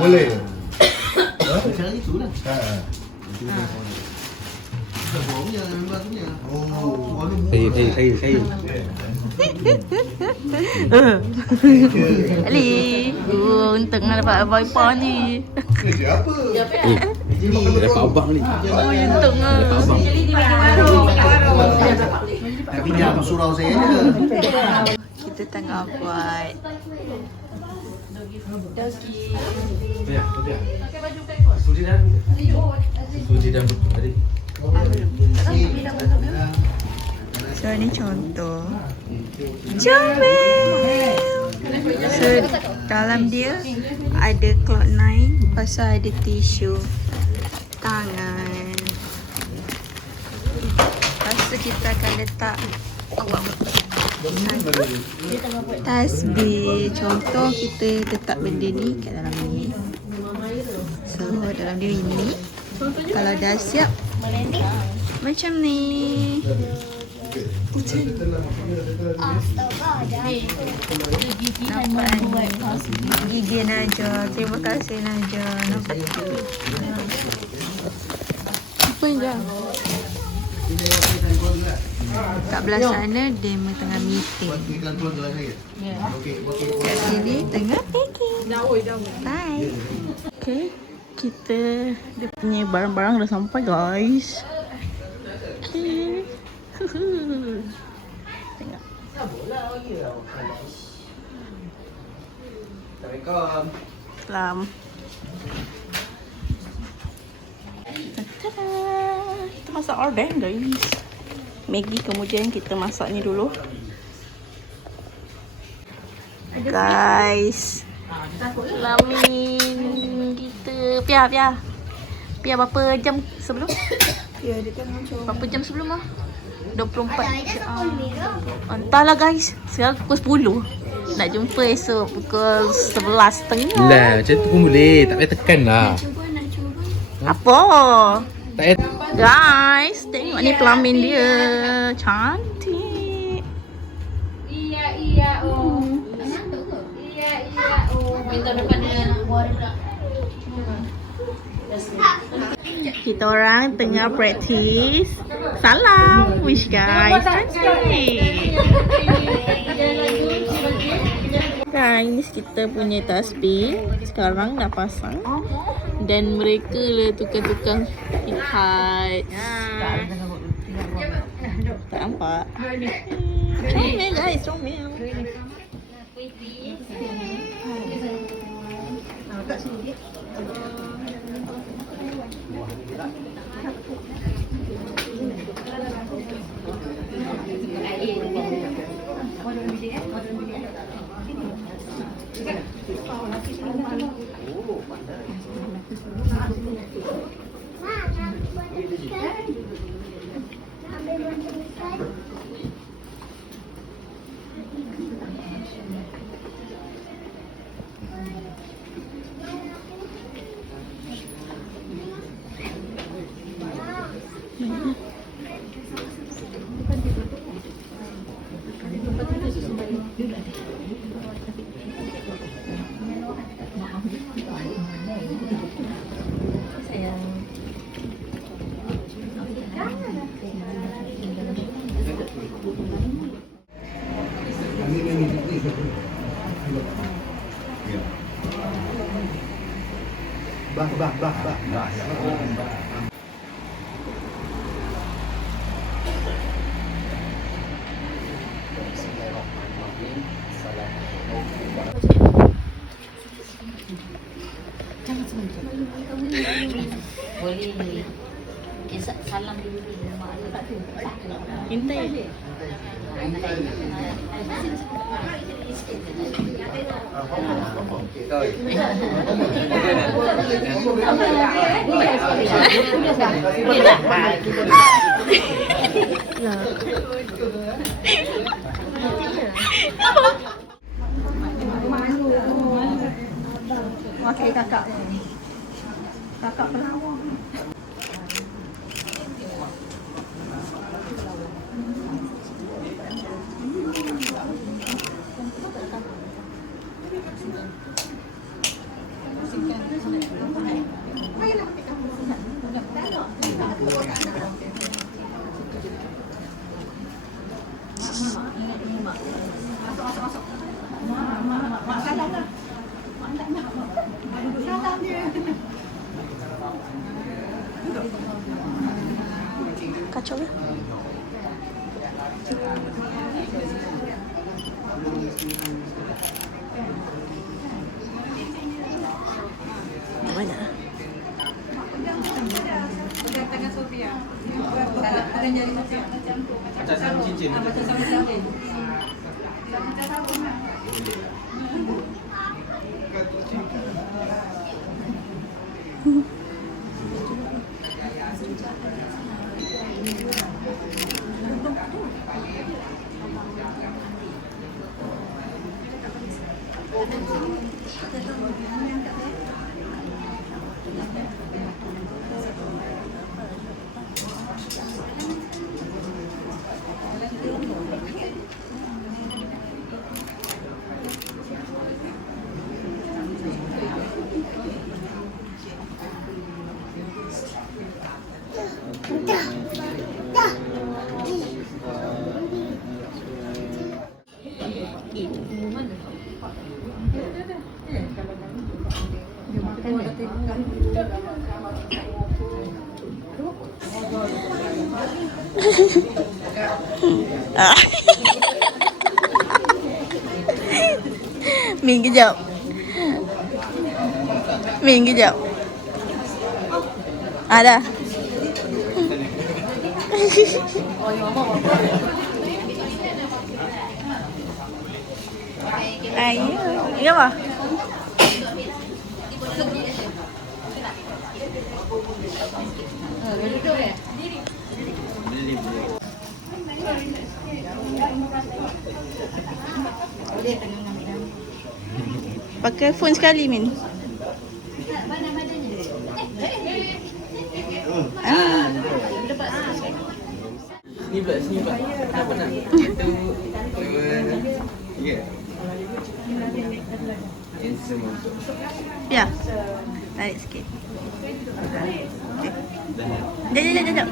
Boleh. Cara itu lah. Ali, untung dapat abang ni. Kerja apa? Dapat abang ni. Oh, untung ah. Dapat abang. Tapi jangan surau saya je. Kita tengah buat Ya, betul. Suji dah tadi. So ni contoh comel. So dalam dia ada Cloud9, pasal ada tisu tangan. Lepas tu kita akan letak tasbih. Contoh kita letak benda ni kat dalam ni. So dalam dia ini. Kalau dah siap macam ni. Nampak ni gigi Najah. Terima kasih Najah. Nampak apa je. Kat belah sana dia tengah meeting. Kat sini tengah packing. Bye. Okay, kita dia punya barang-barang dah sampai guys. Okay. Tengok. Assalamualaikum. Salam. Tada. Kita masak ordeng guys. Maggi kemudian kita masak ni dulu. Guys. Lamin kita. Pia berapa jam sebelum? Ya, dia tengah cuba. Berapa jam sebelum ah? 24 jam. Entahlah guys. Sekarang pukul 10. Nak jumpa esok pukul 11.30. Lah, macam tu pun boleh. Tak payah tekan lah. Nak cuba. Apa? Tak payah. Guys, tengok ni pelamin dia. Cantik. Iya, oh. Iya, oh. Minta depan dia nak buat pula. Kita orang tengah practice. Salam, wish guys. Cantik. Guys, kita punya tasbih sekarang dah pasang. Dan mereka lah tukang-tukang lihat. Tak nampak. Comel guys, comel. Bah. Boleh. Salam dulu mak dia tak tu. Intai. Okey kakak. Kakak pelawak. Kacau ya. Banyak. Macam sama cincin. Min kejap. Min kejap. Dah. Ayo. Ini apa? Pakai phone sekali, Min. Sini pula. Apa nak? 1, 2, 3. Handsome masuk. Ya. Tarik sikit. Jap.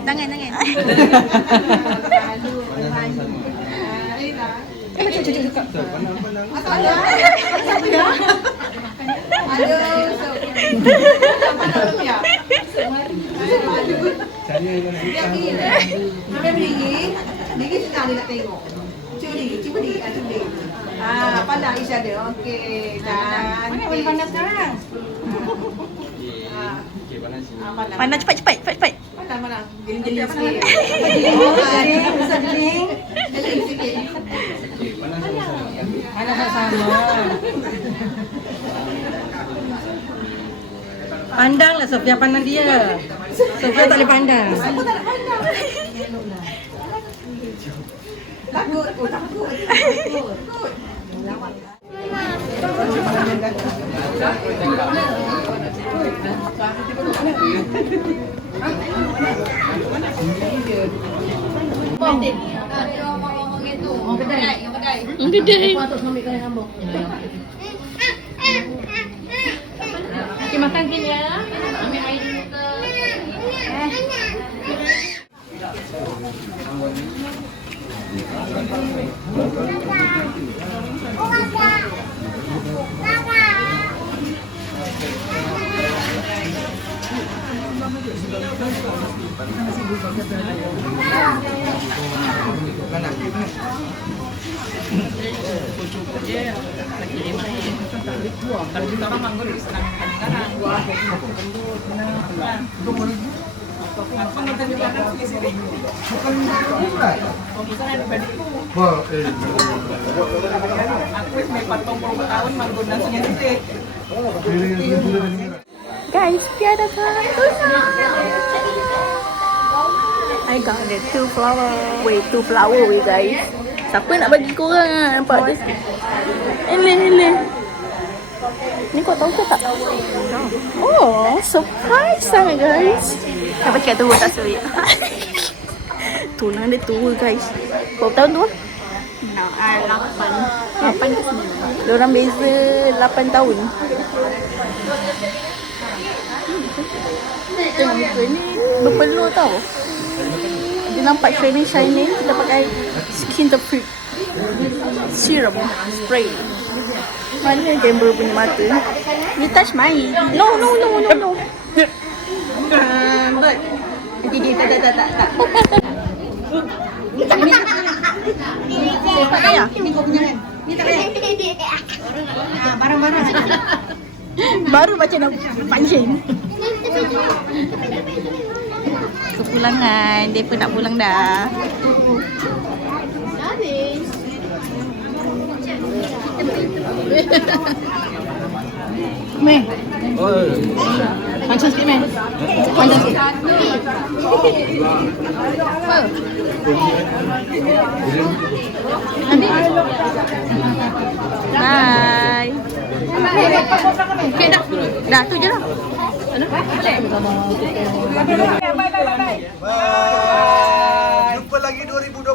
Tangan. Pandang Aisyah dia. Okey. Dan mana boleh pandang sekarang? Okey, panas sini. Pandang cepat. Pandang. Jeling-jeling sikit. Jeling, besar jeling. Jeling sikit. Okey, panas sama-sama. Panas sama. Pandanglah Sofia, pandang dia. Sofia tak boleh pandang. Aku tak nak pandang. Takut. Kedai. Okey, makan sini ya. Ambil air dulu ke. Kalau kita orang manggur di senang sekarang. Wah, Guys, dia datang. I got the 2 flower. Wait, 2 flower weh guys. Siapa nak bagi korang ah? Nampak dia. Eleh. Ni kau tahu ke tak? Oh, surprise sangat guys. Saya pakai tu tak sweet. Tunang dia tua guys. Berapa tahun tu? 8 ke 9. Diorang beza 8 tahun. Tengok muka ni berpeluh tau. Dia nampak shiny. Kita pakai skin serum spray. Mana gambar punya mata? You touch mine. No. Nanti dia tak. Tak payah. Ni kau punya kan? Ni tak payah. Barang-barang. Baru baca nak pancing. Kepulangan. Dia pun nak pulang dah. Meh. Macam sikit meh. Macam sikit. Bye. Okay dah. Dah tu je lah. Jumpa lagi 2026.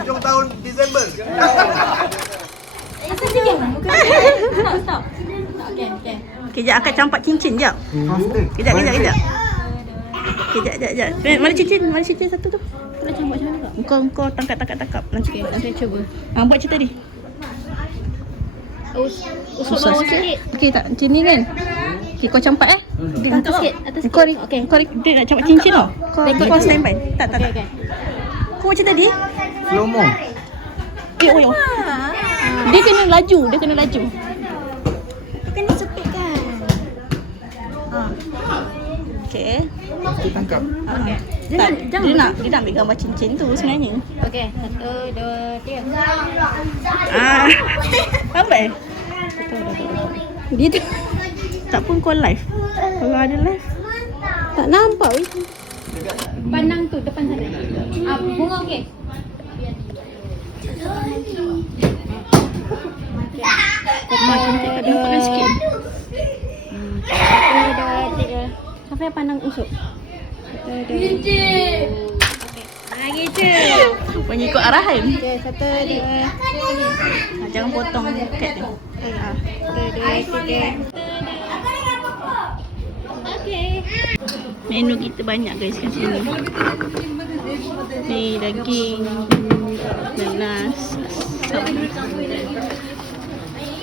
Hujung tahun Disember. Stop. Okay. Kejap akan campak cincin jap. Kejap. Kejap. Mana cincin satu tu? Nak campak macam mana kak? Kau tangkap nanti. Saya cuba. Buat cerita ni. Usut bawah sikit. Okey tak? Macam ni kan? Okey kau campak Atas sikit. Kau dia nak campak cincin tau. Kau standby. Tak. Okay. Kau macam tadi? Slow mo. Oh. Dia kena laju. Kena sepit kan? Okey. Tangkap. Tak, dia nak ambil gambar cincin tu sebenarnya. Okay. 1, 2, 3. Apa? Dia tu. Tak pun kau live. Kalau ada live. Tak nampak weh. Pandang tu depan sana. Bunga okey. Kau cantik kat depan sikit. 1, 2, 3. Siapa yang pandang usut? 1, 2, 3. Gitu. Mengikut arahan. Okay, 1, 2. Jangan potong kat dia. 1, 2, 3. Okay. Menu kita banyak guys kat sini. Ni daging, nanas,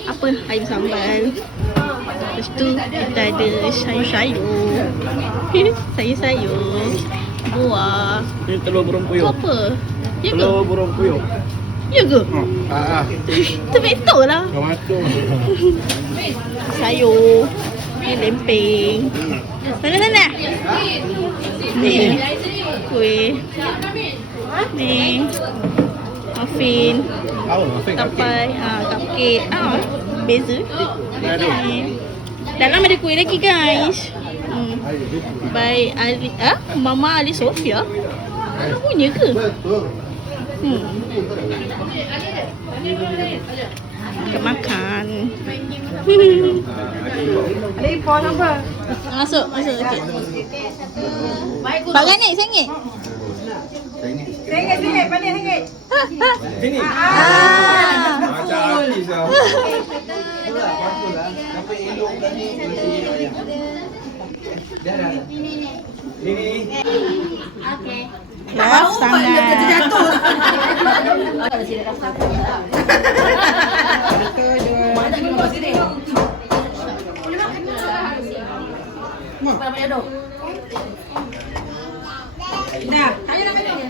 apa? Ayam sambal. Lepas tu kita ada sayur-sayur. Sayur-sayur. Buah. Ini telur burung Tu puyuh. apa? Ya ke? Telur burung puyuh. Ya ke? Tomato lah. Tomato. Sayur. Ni lempeng. Mana? Ni kuih. Ni muffin. Tapai. Cupcake. Beza. Ni. Dalam ada kuih lagi guys. By Ali, Mama Ali Sofia. Punya ke? Kita makan. Ada impor apa? Masuk okey. Bagai ni RM1. RM1, pandai RM1. Sini. Macam artis lah. Sampai elok tadi. Ini. Okay. Ya, sangat. Jatuh.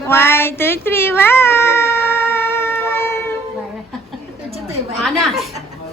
One, two, three, wow.